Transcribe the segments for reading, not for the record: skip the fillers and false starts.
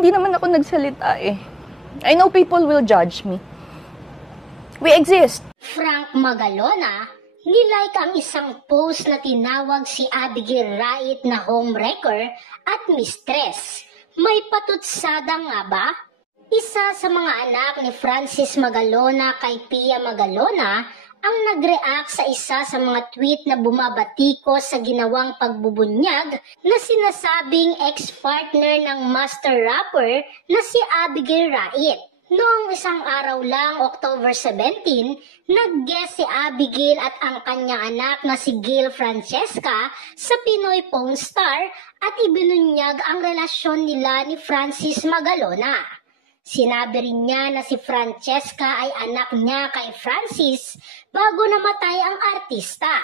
hindi naman ako nagsalita eh. I know people will judge me. We exist. Frank Magalona, nilike ang isang post na tinawag si Abigail Wright na homewrecker at mistress. May patutsada nga ba? Isa sa mga anak ni Francis Magalona kay Pia Magalona ang nag-react sa isa sa mga tweet na bumabatikos sa ginawang pagbubunyag na sinasabing ex-partner ng master rapper na si Abigail Wright. Noong isang araw lang, October 17, nag-guest si Abigail at ang kanyang anak na si Gail Francesca sa Pinoy Pawn Star at ibinunyag ang relasyon nila ni Francis Magalona. Sinabi rin niya na si Francesca ay anak niya kay Francis bago namatay ang artista.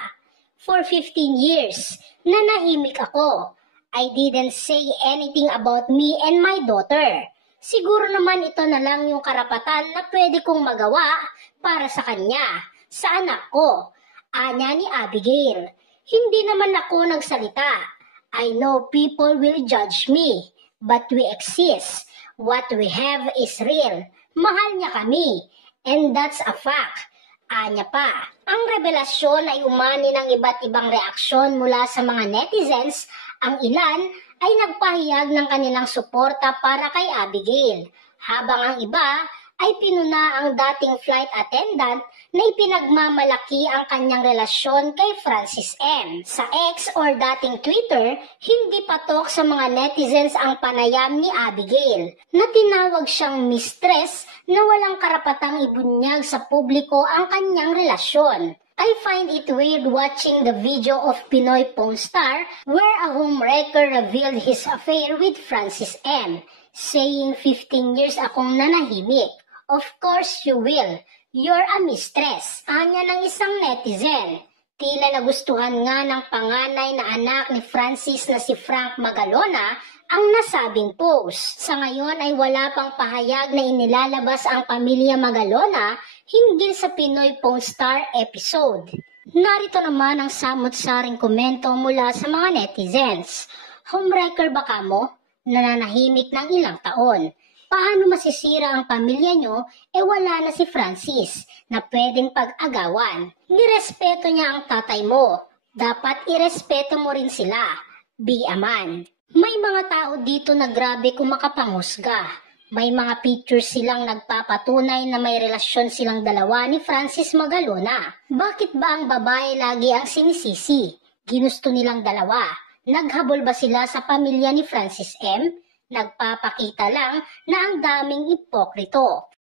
For 15 years, nanahimik ako. I didn't say anything about me and my daughter. Siguro naman ito na lang yung karapatan na pwede kong magawa para sa kanya, sa anak ko. Anya ni Abigail. Hindi naman ako nagsalita. I know people will judge me, but we exist. What we have is real. Mahal niya kami. And that's a fact. Anya pa. Ang revelasyon ay umani ng iba't ibang reaksyon mula sa mga netizens. Ang ilan ay nagpahayag ng kanilang suporta para kay Abigail, habang ang iba ay pinuna ang dating flight attendant na ipinagmamalaki ang kanyang relasyon kay Francis M. Sa X or dating Twitter, hindi patok sa mga netizens ang panayam ni Abigail, na tinawag siyang mistress na walang karapatang ibunyag sa publiko ang kanyang relasyon. I find it weird watching the video of Pinoy Pawn Star where a homewrecker revealed his affair with Francis M, saying 15 years akong nanahimik. Of course you will. You're a mistress. Anya ng isang netizen. Tila nagustuhan nga ng panganay na anak ni Francis na si Frank Magalona ang nasabing post. Sa ngayon ay wala pang pahayag na inilalabas ang pamilya Magalona hinggil sa Pinoy Pawn Star episode. Narito naman ang samot-saring komento mula sa mga netizens. Homewrecker ba kamo? Nananahimik ng ilang taon. Paano masisira ang pamilya nyo wala na si Francis na pwedeng pag-agawan? Nirespeto niya ang tatay mo. Dapat irespeto mo rin sila. Be a man. May mga tao dito na grabe kung makapanghusga. May mga pictures silang nagpapatunay na may relasyon silang dalawa ni Francis Magalona. Bakit ba ang babae lagi ang sinisisi? Ginusto nilang dalawa. Naghabol ba sila sa pamilya ni Francis M? Nagpapakita lang na ang daming ipokrito.